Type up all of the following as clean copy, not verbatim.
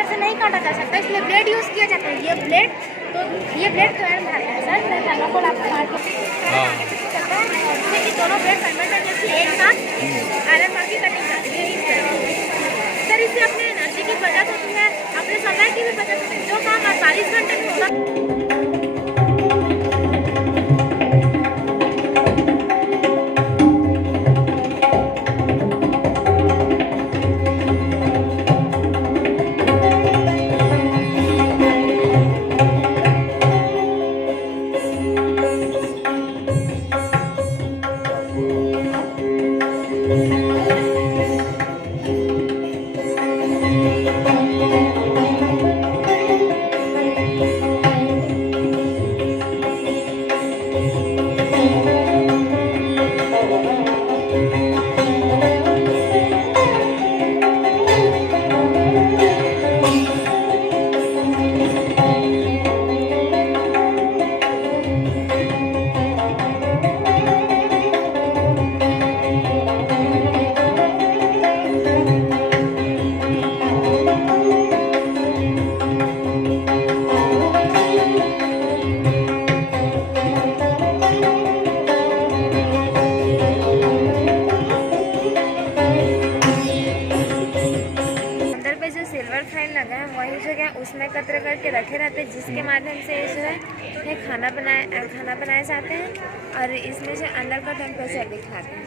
ऐसे नहीं काटा जा सकता, इसलिए ब्लेड यूज़ किया जाता है। ये ब्लेड तो आयरन मारता है सर, मैं थर्माकोल आपको मार के करता है, जिससे कि दोनों ब्लेड साइमल्टेनियसली एक साथ आयरन मार की कटिंग जाती है इस तरह। सर इससे अपने एनर्जी की बचत होती है, अपने समय की भी बचत होती है। जो काम 48 घंटे में होगा वही जो है उसमें एकत्र करके रखे रहते हैं, जिसके माध्यम से जो है ये खाना बनाए जाते हैं और इसमें जो अंदर का टेम्परेचर दिखाते हैं।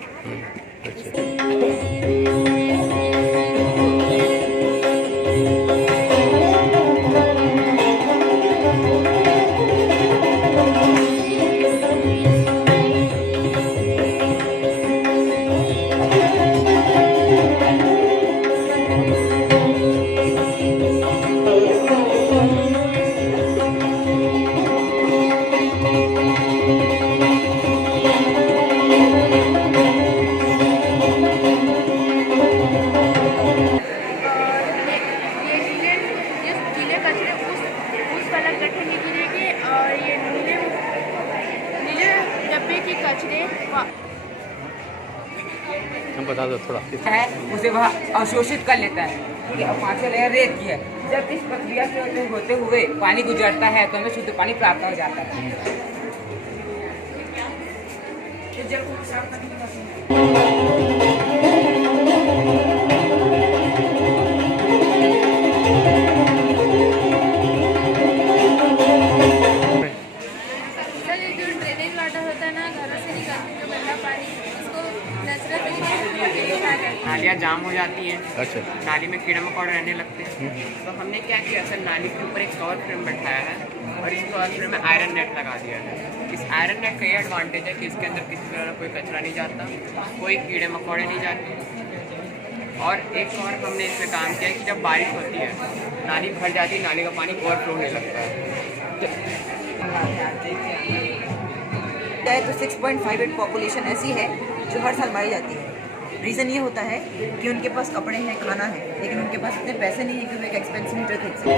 हम बता दो थोड़ा है, उसे वह अवशोषित कर लेता है। ठीक है, अब 5 लेयर रेत की है। जब इस प्रक्रिया से होते हुए पानी गुजरता है तो हमें शुद्ध पानी प्राप्त हो जाता है। जल को साफ करने की मशीन नालियाँ जाम हो जाती हैं। अच्छा। नाली में कीड़ा मकोड़े रहने लगते हैं। तो हमने क्या किया, सर नाली के ऊपर एक कवर फ्रेम बैठाया है और इस कवर फ्रेम में आयरन नेट लगा दिया है। इस आयरन नेट का ये एडवांटेज है कि इसके अंदर किसी तरह का कोई कचरा नहीं जाता, कोई कीड़े मकोड़े नहीं जाते। और एक और हमने इसमें काम किया है कि जब बारिश होती है नाली भर जाती है, नाली का पानी ओवरफ्लो होने लगता है। तो 6.58 पॉपुलेशन ऐसी है जो हर साल मारी जाती है। रीज़न ये होता है कि उनके पास कपड़े हैं, खाना है, लेकिन उनके पास इतने पैसे नहीं है कि वो एक एक्सपेंसिव हीटर खरीद सकें।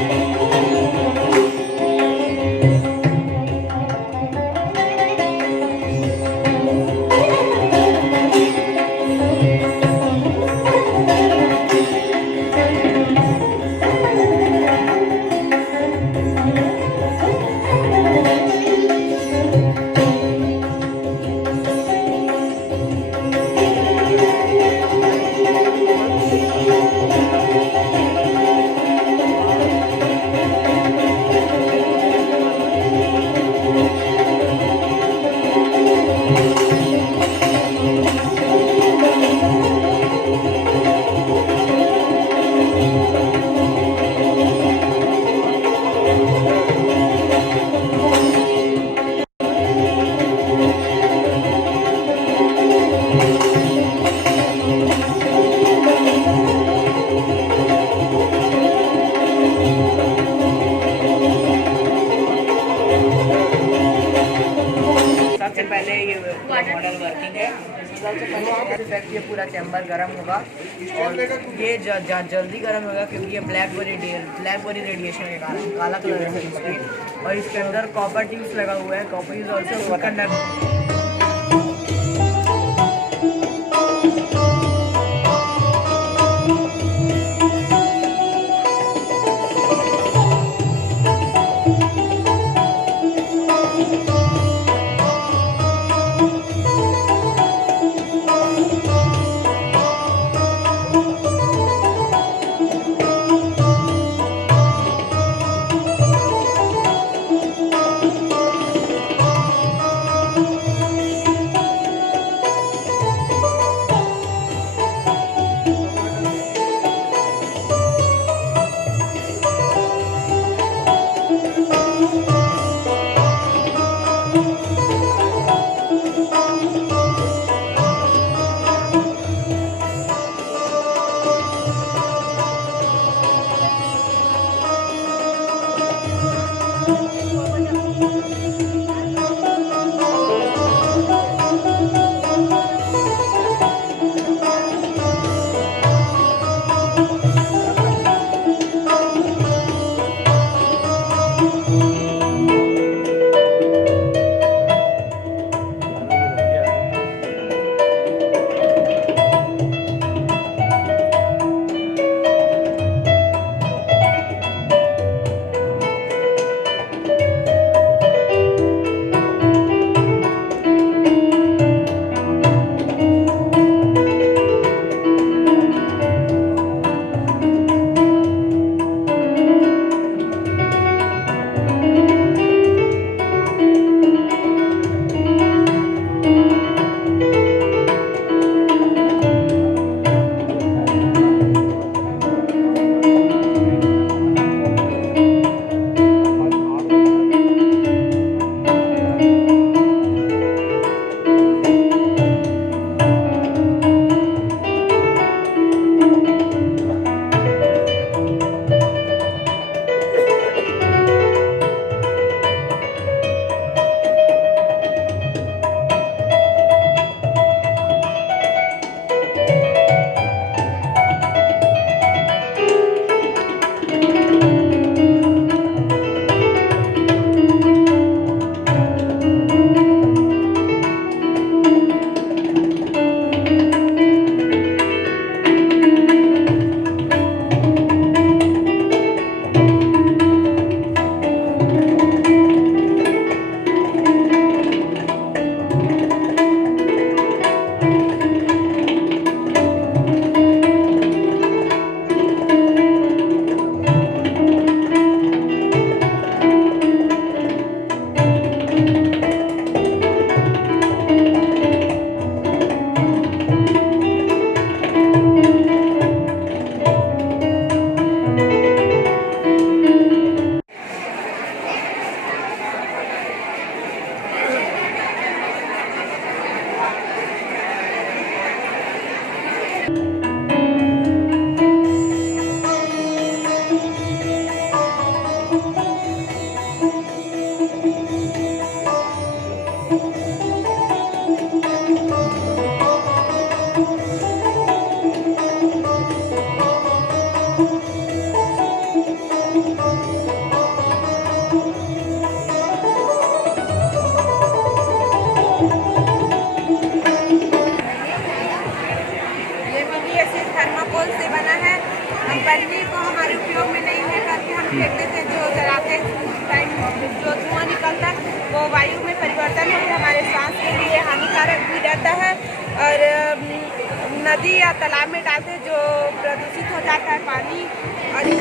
मॉडल वर्किंग है। सबसे पहले ये पूरा चैम्बर गर्म होगा और ये जल्दी गर्म होगा क्योंकि ये ब्लैक बॉडी रेडिएशन के कारण काला कलर है इसकी। और इसके अंदर कॉपर ट्यूब्स लगा हुआ है। Copper is also conduct. और नदी या तालाब में डालते हैं जो प्रदूषित हो जाता है पानी। और ये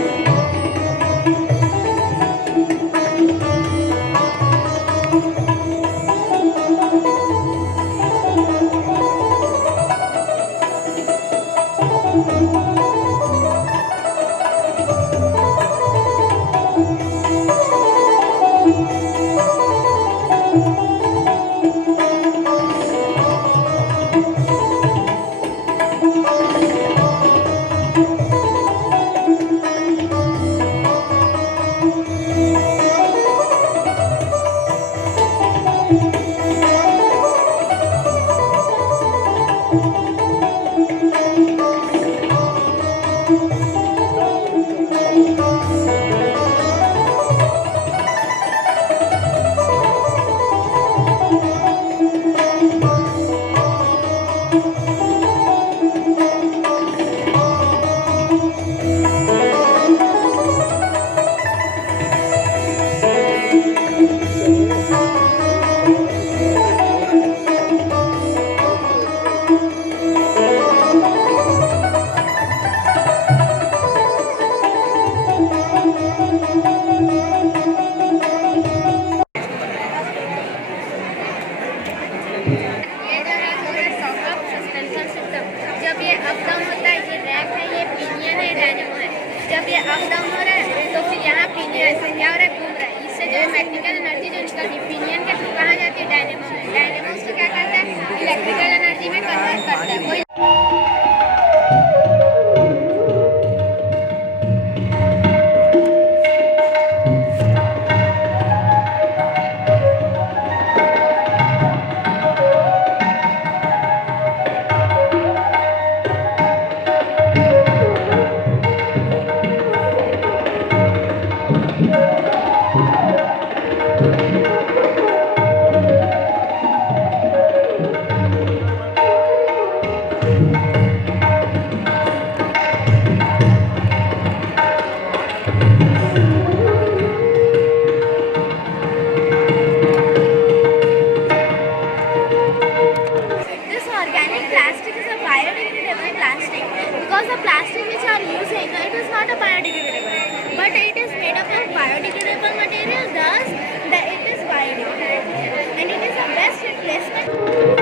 जो है वो है शॉक ऑफ सस्पेंशन सिस्टम। जब ये अप डाउन होता है, ये रैक है, ये पिनियन है, डायनेमो है। जब ये अप डाउन हो रहा है तो फिर यहाँ पिनियन से क्या हो रहा है, घूम रहा है। इससे जो है मैग्नेटिकल एनर्जी जो निकल रही पिनियन के थ्रू कहाँ जाती है, डायनेमो में। डायनेमो से क्या करता है, इलेक्ट्रिकल एनर्जी में कन्वर्ट करता है। वही This organic plastic is a biodegradable plastic because the plastic which are using it is not a biodegradable, but it is made up of biodegradable material. Thus, it is biodegradable and it is the best replacement.